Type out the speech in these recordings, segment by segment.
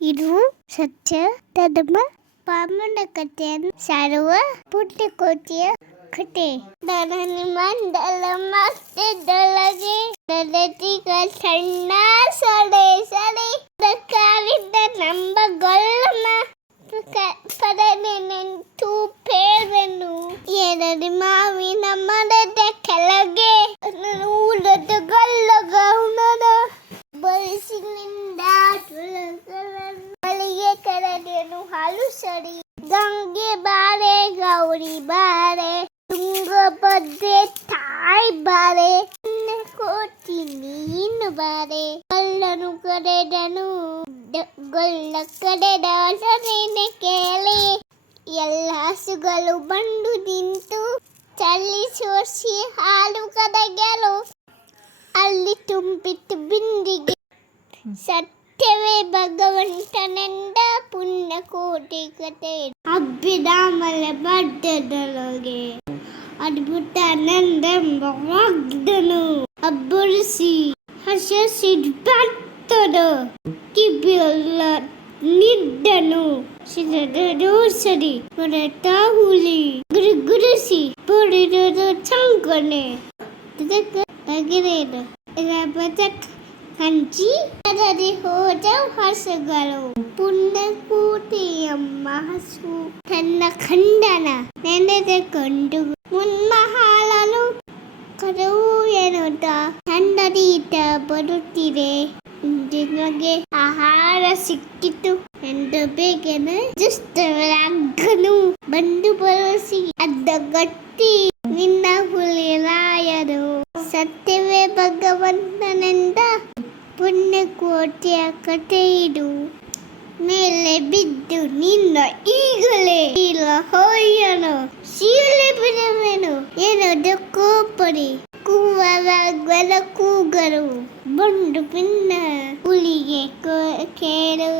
ಇದು ಸತ್ಯ ಧರ್ಮ ಪ್ರಾಮಾಣಿಕತೆಯನ್ನು ಸಾರುವ ಪುಟ್ಟಕೋಟೆಯ ಕತೆ. ಧರಣಿ ಮಂಡಲ ಮಧ್ಯದೊಳಗೆ ನಡೆದಿಗ ಸಣ್ಣ ಸಡೆ ಸಡೆ ಕಾಲಿದ್ದ ನಂಬಗೊಳ್ಳಮ ಪದನೆಂಟು ಪೇರನು ಎರಡಿ ಮಾವಿನ ಮರದ ಕೆಳಗೆ ಊರದ ಗಲ್ಲಗ ಹುಣದ ಬರಿಸಿನಿಂದ ಬಳಿಗೆ ಕರದೇನು ಹಾಲು ಸರಿ ಗಂಗೆ ಬಾರೆ ಗೌರಿ ಬಾರೆ ತುಂಗಭದ್ರೆ ತಾಯಿ ಬಾರೆ ಕೋಟಿ ನೀನು ಬಾರೆ ಗಲ್ಲನು ಕರೆದನು ಗೊಲ್ಲ ಕಡೆದ ಸರಿನೆ ಕೇಳಿ ಎಲ್ಲ ಹಸುಗಳು ಬಂದು ನಿಂತು ಚಲ್ಲಿ ಸೋಸಿ ಹಾಲು ಕದಗೆಲು ಅಲ್ಲಿ ತುಂಬಿತ್ತು ಬಿಂದಿಗೆ ಸತ್ಯವೇ ಭಗವಂತನೆಂದ ಪುಣ್ಯ ಕೋಟಿ ಕತೆ. ಹಬ್ಬಿದ ಮಲೆ ಬಡ್ಡದೊಳಗೆ ಅದ್ಭುತಾನಂದೆಂಬವಾಗ್ದನು ಅಬ್ಬರಿಸಿ ಹಸಿರು ಬರ್ತದ ಕಿಬಿಯಲ್ಲ ನಿದ್ದನು ಸಿದದು ಸರಿ ಹೊರಟ ಹುಲಿ ಗುರುಗುರಿಸಿ ಬಡಿದ ಚಂಗನೆ ತಗಿರೇನು ಬದಕ್ ಕಂಚಿ ಅದರಿ ಹೋದ ಹಸುಗಳು ಪುಣ್ಯಕೋಟೆಯಮ್ಮ ಹಸು ತನ್ನ ಖಂಡನ ನೆನೆದುಕೊಂಡು ಮುನ್ಮಹಾಲನು ಕರವು ಎನ್ನುತ್ತ ತಂಡದೀತ ಬರುತ್ತಿದೆ. ನಿನಗೆ ಆಹಾರ ಸಿಕ್ಕಿತು ಎಂದು ಬೇಗನೆ ದುಷ್ಟರಾಗನು ಬಂದು ಬರಸಿ ಅಡ್ಡಗಟ್ಟಿ ನಿನ್ನ ಹುಲಿರಾಯರು ಸತ್ಯವೇ ಭಗವಂತನೆಂದ ಪುಣ್ಯಕೋಟೆಯ ಕತೆ ಇದು. ಮೇಲೆ ಬಿದ್ದು ನಿನ್ನ ಈಗಲೇ ಇಲ್ಲ ಹೊಯ್ಯನು ಸೀಲೆ ಬಿಡುವೆನು ಏನದು ಕೋಪರಿ ಕೂವರ ಕೂಗರು ಬಂಡು ಪಿನ್ನ ಹುಲಿಗೆ ಕೇಳು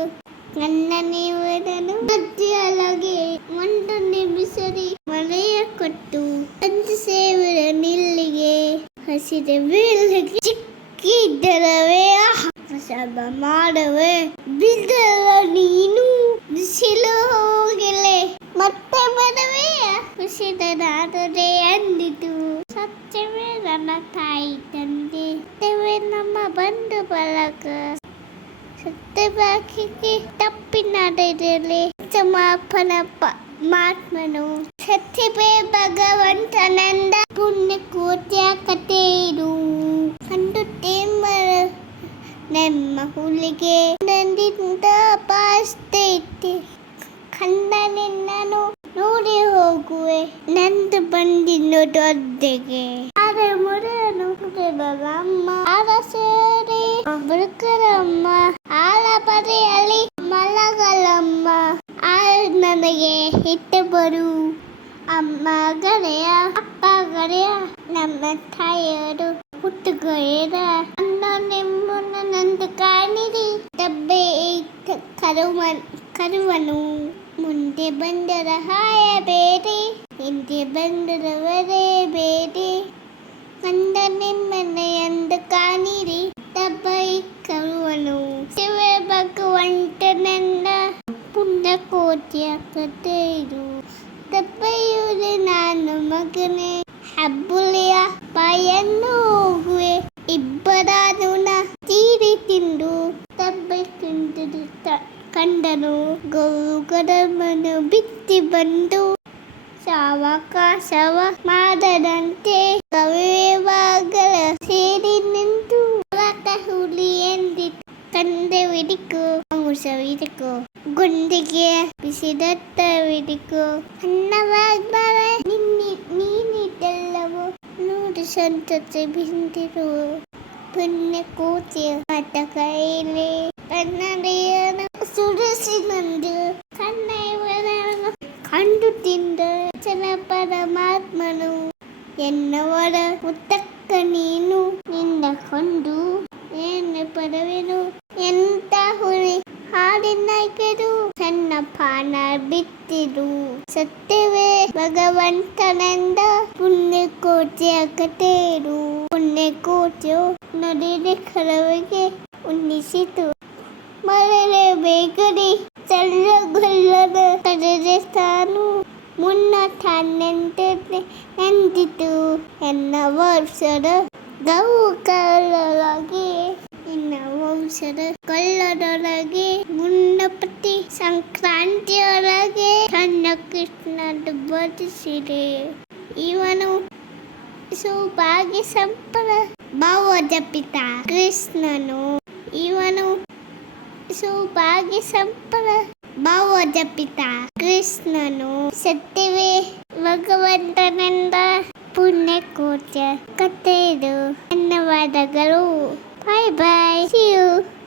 ನನ್ನ ನೀವದನು ಮಧ್ಯೊಳಗೆ ಒಂದು ನಿಮಿಷರಿ ಮಳೆಯ ಕೊಟ್ಟು ಒಂದು ಸೇವರ ನಿಲ್ಲಿಗೆ ಹಸಿದ ಬೀಳಿಗೆ ಚಿಕ್ಕಿದ್ದರವೇ ಸಭ ಮಾಡವೆ ಬಿದ್ದರ ನೀನು ಬಿಸಿಲು ಹೋಗಲೆ ಮತ್ತೆ ಬರವೇ ಹುಸಿದನಾದರೆ ಅಂದಿತು. ಸತ್ಯವೇ ನನ್ನ ತಾಯಿ ತಂದೆ ಸತ್ಯವೇ ನಮ್ಮ ಬಂಧು ಬಳಗ ಸತ್ಯವಾಕಿಗೆ ತಪ್ಪಿನಡೆಯಲಿ ಸಮಾಪನ ಮಾತ್ಮನು ಸತ್ಯವೇ ಭಗವಂತನೆಂದ ಪುಣ್ಯಕೋಟೆಯ ಕತೆ ಇದು. ಕಂಡು ನಮ್ಮ ಹುಲಿಗೆ ನಂದಿನಿಂದ ಪಾಸ್ತೈತೆ ಕಂದ ನಿನ್ನನು ನೋಡಿ ಹೋಗುವೆ ನಂದು ಬಂದಿನ ದೊಡ್ಡೆಗೆ ಅರೆ ಮುರನು ಅಮ್ಮ ಆರ ಸೇರಿ ಬುರುಕರಮ್ಮ ಆಲ ಬರೆಯಲಿ ಮಲಗಲಮ್ಮ ಆ ನನಗೆ ಹಿಟ್ಟು ಬರು ಅಮ್ಮ ಗರೆಯ ಅಪ್ಪ ಗರೆಯ ನಮ್ಮ ತಾಯಿಯರು ಹುಟ್ಟುಗರೆಯ ಅನ್ನ ನಿಮ್ಮನ್ನ ನಂದು ಕಾಣಿರಿ ಡಬ್ಬೆ ಕರುವನು ಮುಂದೆ ಬಂದರ ಹಾಯಬೇಡಿ ಹಿಂದೆ ಬಂದರವರೇ ಬೇಡಿ ಕಂದ ನಿಮ್ಮನೆ ಎಂದು ಕಾಣಿರಿ ಡಬ್ಬೈ ಕರುವನು ಶಿವ ಭಗವಂತನೆಂದ ಪುಣ್ಯಕೋಟೆಯ ಕತೆ ಇದು. ಡಬ್ಬೆಯುವುದೇ ನಾನು ಮಗನೇ ಹಬ್ಬುಲಿಯ ಬಾಯನ್ನು ಹೋಗುವೆ ಇಬ್ಬರಾನು ತೀರಿ ತಿಂದು ಡಬ್ಬೆ ತಿಂದು ಕಂಡನು ಗೌಗರಮನು ಬಿತ್ತಿ ಬಂದು ಸಾವಕಾಶವ ಮಾಡದಂತೆ ಕವಿವಾಗಲ ಸೇರಿ ನಿಂತು ಹುಲಿ ಎಂದಿತು. ಕಂದವಿಡಿಕೋ ಅಂಗುಸವಿಡಿಕೋ ಗುಂಡಿಗೆ ಬಿಸಿದತ್ತವಿಡಿಕೋ ಅನ್ನವಾಗ್ಬಾರೆ ನೀನಿದ್ದಲ್ಲವೋ ನೋಡಿ ಸಂತತೆ ಬಿಂದಿರು ಪುಣ್ಯಕೋಟೆಯ ಮತ ಕೈಲಿ ಕನ್ನಡಿಯನ ಸುರಿಸಿ ನಂದು ಕನ್ನೈವರನ್ನು ಕಂಡು ತಿಂದ ಚನ ಪರಮಾತ್ಮನು ಎನ್ನವರ ಮುತ್ತಕ್ಕ ನೀನು ನಿನ್ನ ಕೊಂಡು ಏನು ಪದವೇನು ಎಂತ ಹುಳಿ ಹಾಡಿನಾಯ್ಕರು ಸಣ್ಣ ಪಾನ ಬಿತ್ತಿರು ಸತ್ಯವೇ ಭಗವಂತನೆಂದ ಪುಣ್ಯಕೋಟೆಯ ಕತೆರು ಪುಣ್ಯಕೋಟೆಯು ನದಿಯ ಕರವಿಗೆ ಉನ್ನಿಸಿತು ಮರಳೆ ಬೇಗನೆ ವಂಶದ ಗವು ಕಳ್ಳರೊಳಗೆ ನಿನ್ನ ವಂಶದ ಕಳ್ಳರೊಳಗೆ ಗುಂಡಪತಿ ಸಂಕ್ರಾಂತಿಯೊಳಗೆ ಸಣ್ಣ ಕೃಷ್ಣನ ಬದಿಸಿದೆ. ಇವನು ಸೌಭಾಗ್ಯ ಸಂಪದ ಭಾವದ ಪಿತ ಕೃಷ್ಣನು. ಇವನು ಸೌಭಾಗ್ಯ ಸಂಪದ ಭಾವದ ಪಿತ ಕೃಷ್ಣನು. ಸತ್ಯವೇ ಭಗವಂತನಿಂದ ಪುಣ್ಯಕೋಟ್ಯ ಕಥೆ ಇದು. ಧನ್ಯವಾದಗಳು. ಬಾಯ್ ಬಾಯ್. See you.